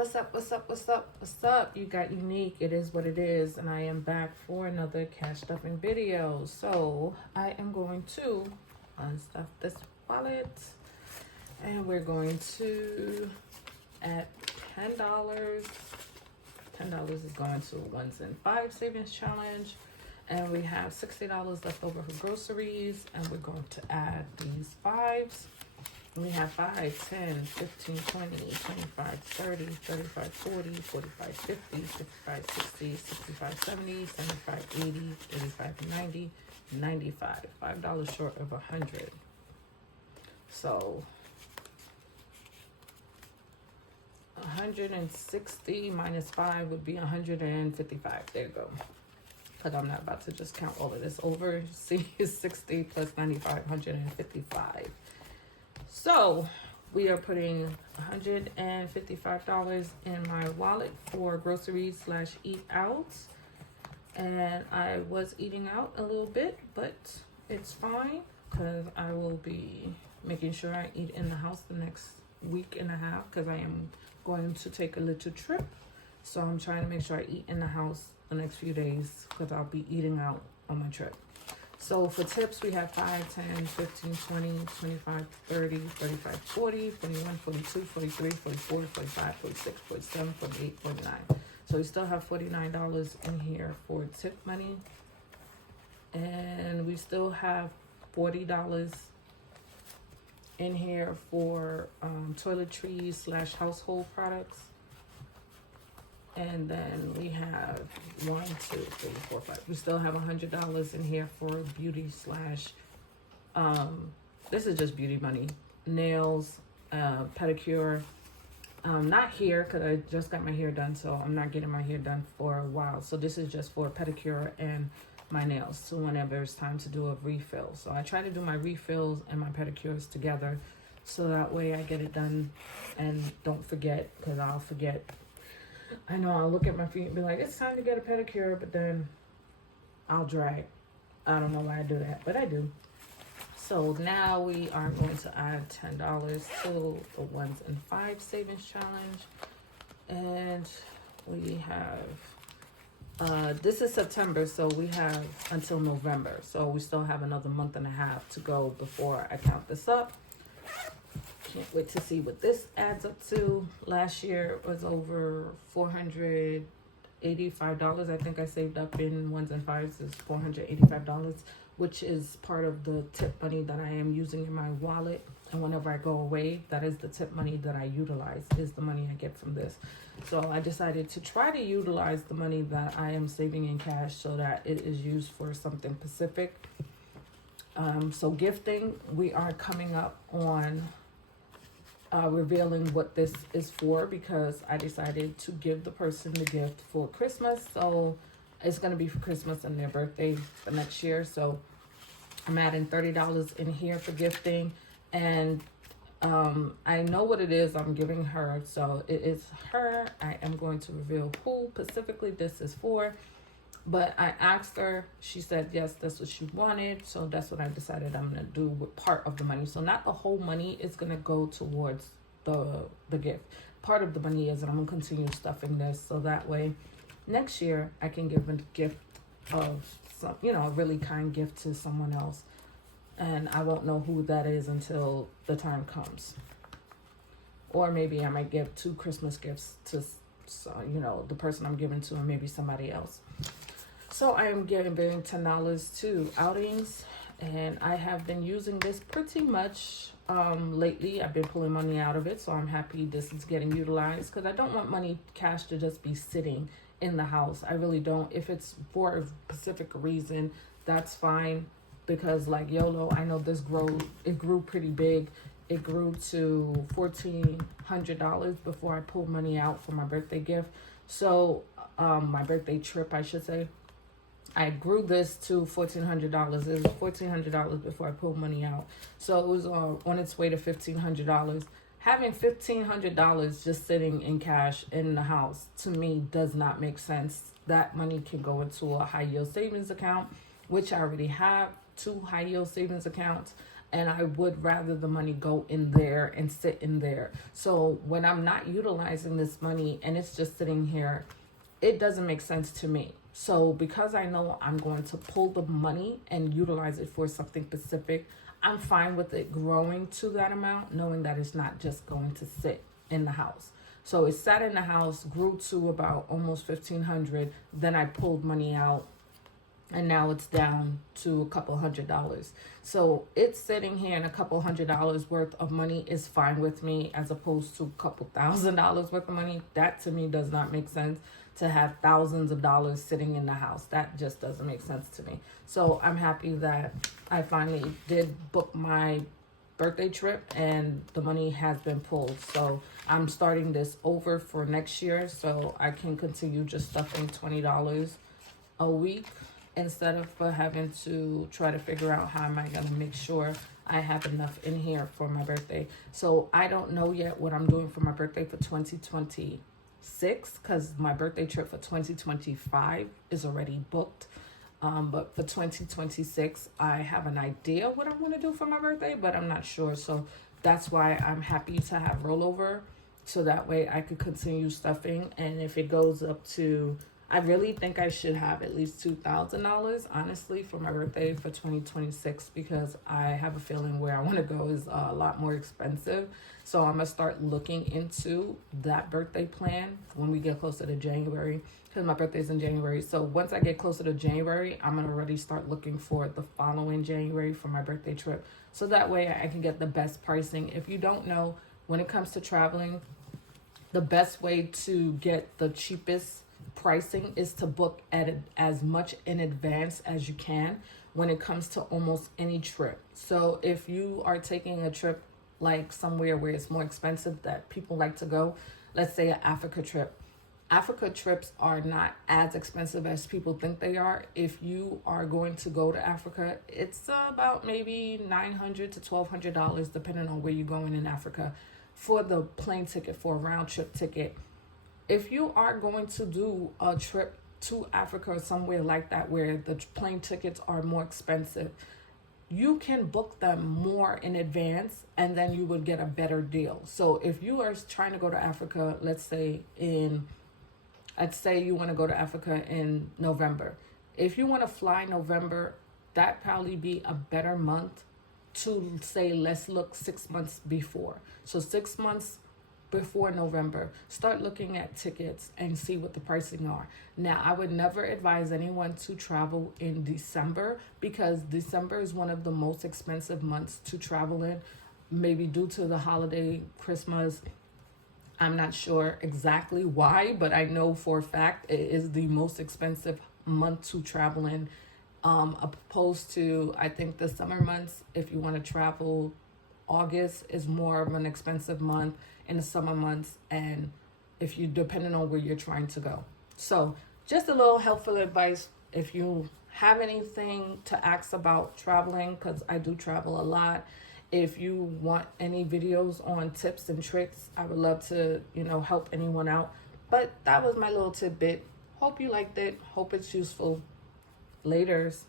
What's up? What's up? What's up? What's up? You got unique. It is what it is, and I am back for another cash stuffing video. So I am going to unstuff this wallet, and we're going to add $10. $10 is going to ones and five savings challenge, and we have $60 left over for groceries, and we're going to add these fives. We have 5, 10, 15, 20, 25, 30, 35, 40, 45, 50, 55, 60, 65, 70, 75, 80, 85, 90, 95. $5 short of 100. So 160 minus 5 would be 155. There you go. Because I'm not about to just count all of this over. See, it's 60 plus 95, 155. So we are putting $155 in my wallet for groceries / eat out. And I was eating out a little bit, but it's fine because I will be making sure I eat in the house the next week and a half because I am going to take a little trip. So I'm trying to make sure I eat in the house the next few days because I'll be eating out on my trip. So for tips, we have 5, 10, 15, 20, 25, 30, 35, 40, 41, 42, 43, 44, 45, 46, 47, 48, 49. So we still have $49 in here for tip money. And we still have $40 in here for toiletries / household products. And then we have 1, 2, 3, 4, 5. We still have $100 in here for beauty / this is just beauty money. Nails, pedicure. Not here because I just got my hair done, so I'm not getting my hair done for a while. So this is just for pedicure and my nails. So whenever it's time to do a refill. So I try to do my refills and my pedicures together, so that way I get it done and don't forget, because I'll forget. I know I'll look at my feet and be like, it's time to get a pedicure, but then I'll drag. I don't know why I do that, but I do. So now we are going to add $10 to the ones and five savings challenge. And we have, this is September, so we have until November. So we still have another month and a half to go before I count this up. Can't wait to see what this adds up to. Last year was over $485. I think I saved up in ones and fives is $485, which is part of the tip money that I am using in my wallet. And whenever I go away, that is the tip money that I utilize, is the money I get from this. So I decided to try to utilize the money that I am saving in cash so that it is used for something specific. So gifting, we are coming up on revealing what this is for, because I decided to give the person the gift for Christmas. So it's going to be for Christmas and their birthday for next year. So I'm adding $30 in here for gifting. And I know what it is I'm giving her. So it is her. I am going to reveal who specifically this is for. But I asked her, she said yes, that's what she wanted. So that's what I decided I'm going to do with part of the money. So not the whole money is going to go towards the gift. Part of the money is that I'm going to continue stuffing this. So that way next year I can give a gift of some, a really kind gift to someone else. And I won't know who that is until the time comes. Or maybe I might give 2 Christmas gifts to, the person I'm giving to, and maybe somebody else. So I am giving $10 to outings, and I have been using this pretty much lately. I've been pulling money out of it, so I'm happy this is getting utilized, because I don't want cash to just be sitting in the house. I really don't. If it's for a specific reason, that's fine, because like YOLO, I know this grew pretty big. It grew to $1,400 before I pulled money out for my birthday gift. So my birthday trip, I should say. I grew this to $1,400. It was $1,400 before I pulled money out. So it was on its way to $1,500. Having $1,500 just sitting in cash in the house, to me, does not make sense. That money can go into a high yield savings account, which I already have 2 high yield savings accounts. and I would rather the money go in there and sit in there. So when I'm not utilizing this money and it's just sitting here, it doesn't make sense to me. So because I know I'm going to pull the money and utilize it for something specific, I'm fine with it growing to that amount, knowing that it's not just going to sit in the house. So it sat in the house, grew to about almost 1,500. Then I pulled money out, and now it's down to a couple $100s. So it's sitting here, and a couple $100 worth of money is fine with me, as opposed to a couple $1,000s worth of money. That to me does not make sense, to have thousands of dollars sitting in the house. That just doesn't make sense to me. So I'm happy that I finally did book my birthday trip and the money has been pulled. So I'm starting this over for next year, so I can continue just stuffing $20 a week, instead of having to try to figure out how am I going to make sure I have enough in here for my birthday. So I don't know yet what I'm doing for my birthday for 2026, because my birthday trip for 2025 is already booked. But for 2026, I have an idea what I want to do for my birthday, but I'm not sure. So that's why I'm happy to have rollover, so that way I could continue stuffing. And if it goes up to, I really think I should have at least $2,000, honestly, for my birthday for 2026, because I have a feeling where I want to go is a lot more expensive. So I'm going to start looking into that birthday plan when we get closer to January, because my birthday's in January. So once I get closer to January, I'm going to already start looking for the following January for my birthday trip. So that way I can get the best pricing. If you don't know, when it comes to traveling, the best way to get the cheapest pricing is to book at as much in advance as you can when it comes to almost any trip. So if you are taking a trip like somewhere where it's more expensive that people like to go, let's say an Africa trip. Africa trips are not as expensive as people think they are. If you are going to go to Africa, it's about maybe $900 to $1,200, depending on where you're going in Africa, for the plane ticket, for a round trip ticket. If you are going to do a trip to Africa or somewhere like that where the plane tickets are more expensive, you can book them more in advance, and then you would get a better deal. So if you are trying to go to Africa, let's say you want to go to Africa in November. If you want to fly November, that probably be a better month to say, let's look 6 months before. So 6 months before November, start looking at tickets and see what the pricing are. Now, I would never advise anyone to travel in December, because December is one of the most expensive months to travel in, maybe due to the holiday, Christmas. I'm not sure exactly why, but I know for a fact it is the most expensive month to travel in, opposed to, I think, the summer months. If you want to travel, August is more of an expensive month in the summer months, and if you, depending on where you're trying to go. So just a little helpful advice. If you have anything to ask about traveling, because I do travel a lot, if you want any videos on tips and tricks, I would love to, help anyone out. But that was my little tidbit. Hope you liked it. Hope it's useful. Laters.